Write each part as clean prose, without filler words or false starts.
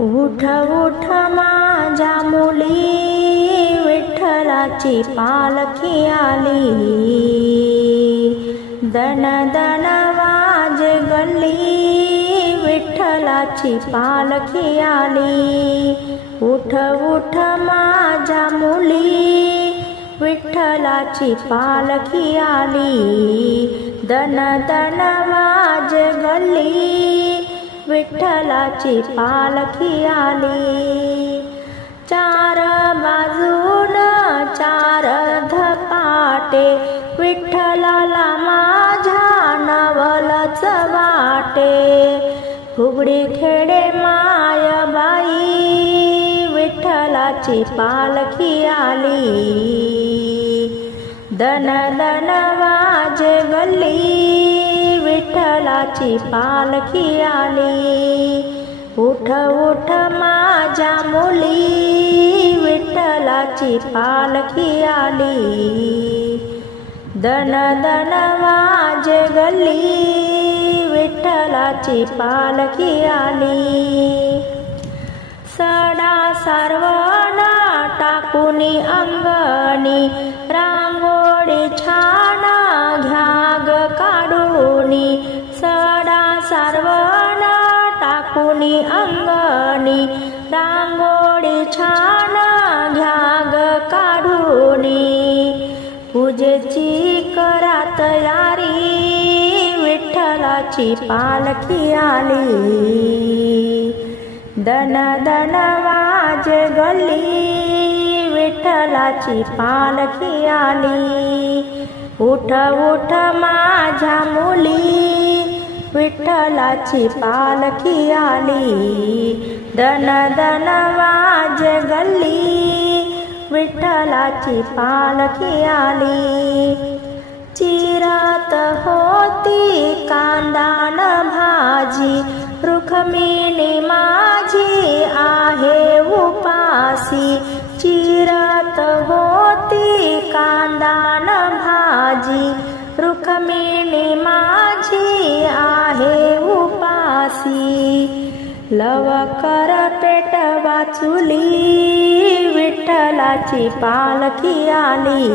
उठ उठ माझ्या मुली, विठ्ठलाची पालखी आली। दन दन वाजे गल्ली, विठ्ठलाची पालखी आली। उठ उठ माझ्या मुली, विठ्ठलाची पालखी आली। दन दन वाजे गल्ली, विठ्ठलाची पालखी आली। चार बाजून चार धपाटे, विठ्ठलाला माझ्या नवलच वाटे। फुगडी खेडे मायबाई, विठ्ठलाची पालखी आली। दन दन वाजे गल्ली, विठ्ठलाची पालखी आली। उठ उठ माझ्या मुली, विठ्ठलाची पालखी आली। दन दन वाजे गल्ली, विठ्ठलाची पालखी आली। सडा सारवण टाकुनी अंगणी, रांगोळी छान घ्याग काढूनी। सडा सारवण टाकुनी अंगणी, रांगोळी छान घ्याग काढूनी। पूजेची करा तयारी, विठ्ठलाची पालखी आली। दन दन वाजे गल्ली, विठ्ठलाची पालखी आली। उठ उठ माझ्या मुली, विठ्ठलाची पालखी आली। दन दन वाजे गल्ली, विठ्ठलाची पालखी आली। चिरात होती कांदान भाजी, रुक्मिणी माझी आहे उपासी। चिरात होती कांदान भाजी, रुक्मिणी माझी आहे उपासी। लवकर पेटवा चुली, विठ्ठलाची पालखी आली।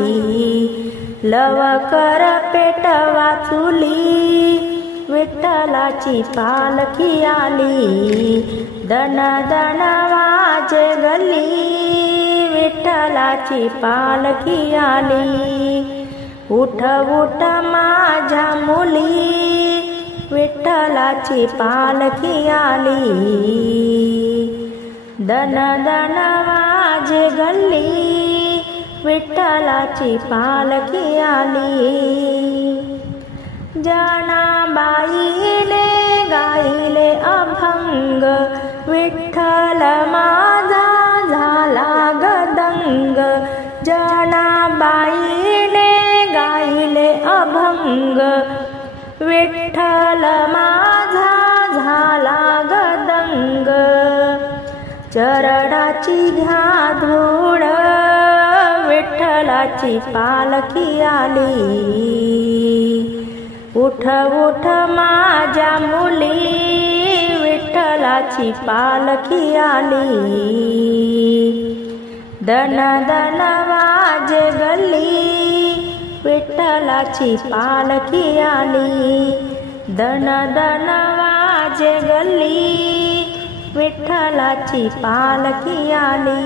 लवकर पेटवा चुली, विठ्ठलाची पालखी आली। दन दन वाजे गल्ली, विठ्ठलाची पालखी आली। उठ उठ माझ्या मुली, विठ्ठलाची पालखी आली। दन दन वाजे गल्ली, विठ्ठलाची पालखी आली। जनाबाईने गायले अभंग, विठ्ठल माझा झाला गदंग। जनाबाईने गायले अभंग, विठ्ठल माझा झाला गदंग। चरणाची घ्या धूळ, विठ्ठलाची पालखी आली। उठ उठ माझ्या मुली, विठ्ठलाची पालखी आली। दन दन वाजे गल्ली, विठ्ठलाची पालखी आली। दन दन वाजे गल्ली, विठ्ठलाची पालखी आली।